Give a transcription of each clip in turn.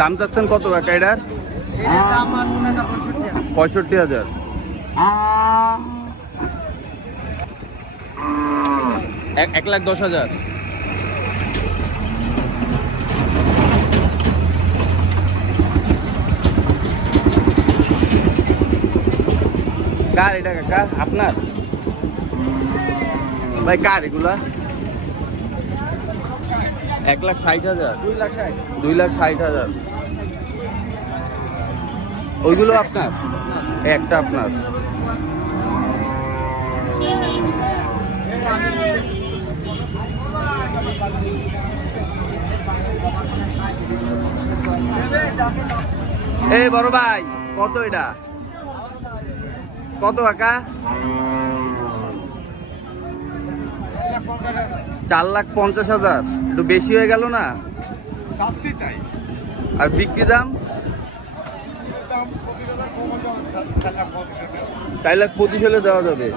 দাম চাচ্ছেন কত কাকা এটার? পঁয়ষট্টি হাজার। এক- এক লাখ দশ হাজার। কার এটা কাকা? আপনার? ভাই কার এগুলা? এক লাখ ষাট হাজার। দুই লাখ ষাট। দুই লাখ ষাট হাজার। ওইগুলো আপনার? একটা আপনার। এই বড় ভাই কত এটা? কত কাকা? চার লাখ পঞ্চাশ হাজার। একটু বেশি হয়ে গেল না? আর বিক্রি দাম দাম পঁচিশ হাজার কম হলে আমার চার- লাখ পঁচিশ হলে দেওয়া যাবে।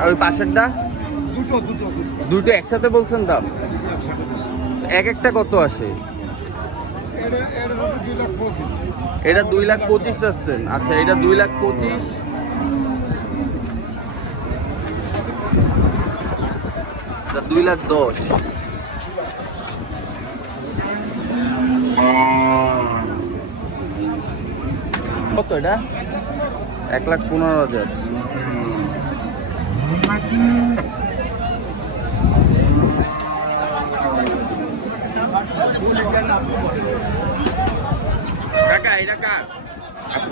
আর ওই পাশেরটা দুটো দুটো দুটো। দুটো একসাথে বলছেন দাম? এক একটা কত আসে? এটা দুই লাখ পঁচিশ। চাচ্ছেন আচ্ছা এটা দুই লাখ পঁচিশ। আচ্ছা, দুই লাখ দশ। কত এটা? এক লাখ পনেরো হাজার।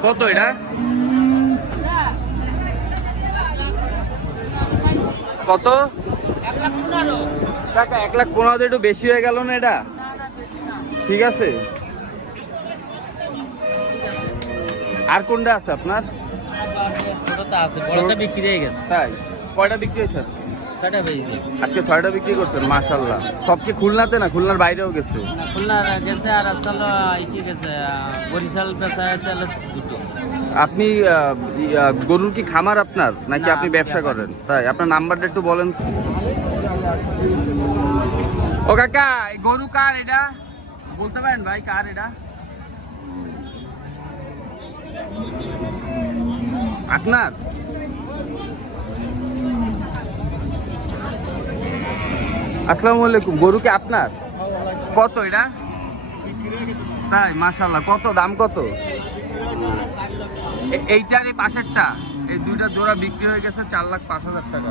কত এটা? কত? এক লাখ পনেরো হাজার একটু বেশি হয়ে গেল না এটা? ঠিক আছে। আর কোনটা আছে আপনার? ছোটটা আছে বড়টা বিক্রি হয়ে গেছে। তাই? কয়টা বিক্রি হয়েছে আজকে? ছয়টা পেয়েছি আজকে ছয়টা বিক্রি করছেন মাশাল্লাহ সব কি খুলনাতে না খুলনার বাইরেও গেছে? খুলনা গেছে আর আসলে এসে গেছে বরিশাল পেশা আছে দুটো। আপনি গরুর কি খামার আপনার নাকি আপনি ব্যবসা করেন? তাই আপনার নাম্বারটা একটু বলেন। ও কাকা এই গরু কার এটা? বলতে পারেন ভাই কার এটা? আপনার আসসালামু আলাইকুম, গরু কি আপনার? কত এটা? তাই মাশাল্লাহ কত, দাম কত? এইটার এই পাশেরটা, এই দুইটা জোড়া বিক্রি হয়ে গেছে চার লাখ পাঁচ হাজার টাকা।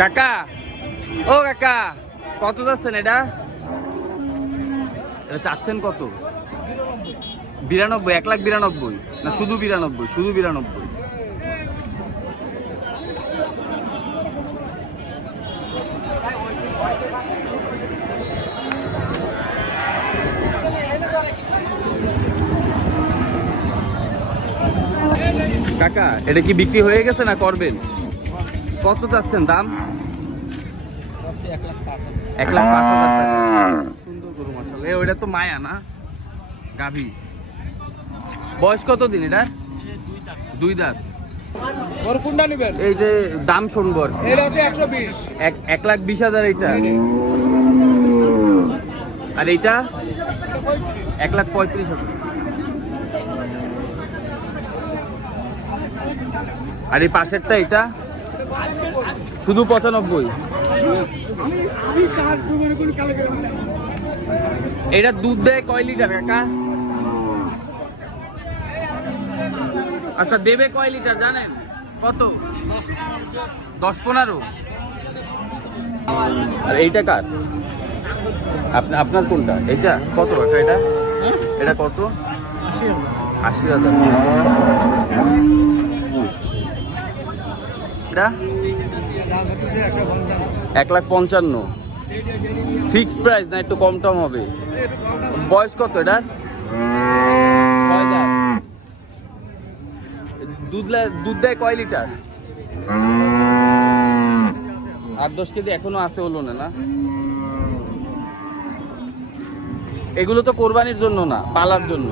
কাকা ও কাকা কত যাচ্ছেন এটা? চাচ্ছেন কত? বিরানব্বই এক লাখ বিরানব্বই? না শুধু বিরানব্বই শুধু বিরানব্বই? কাকা এটা কি বিক্রি হয়ে গেছে না করবেন? কত চাচ্ছেন দাম? এক লাখ পাঁচ হাজার। টাকা। সুন্দর গরু মাসাল্লাহ এ ওইটা তো মায়া না? গাভী। বয়স কত দিন এটা? দুই দাঁত। এই যে দাম শুনব। এক লাখ বিশ হাজার এইটা। আর এইটা? এক লাখ পঁয়ত্রিশ হাজার। আর এই পাশেরটা এটা শুধু পঁচানব্বই। এটা দুধ দেয় কয় লিটার কাকা আচ্ছা দেবে কয় লিটার জানেন? কত? দশ পনেরো। আর এইটা কার? আপনা- আপনার কোনটা? এটা কত কাকা এটা? এটা কত? আশি হাজার। এটা? এক লাখ পঞ্চান্ন। ফিক্সড প্রাইস না, একটু কম টম হবে। বয়স কত এটা ছয় দাঁত দুধ দুধ দেয় কয় লিটার? আট দশ কেজি এখনও আছে হলো না না? এগুলো তো কোরবানির জন্য না পালার জন্য।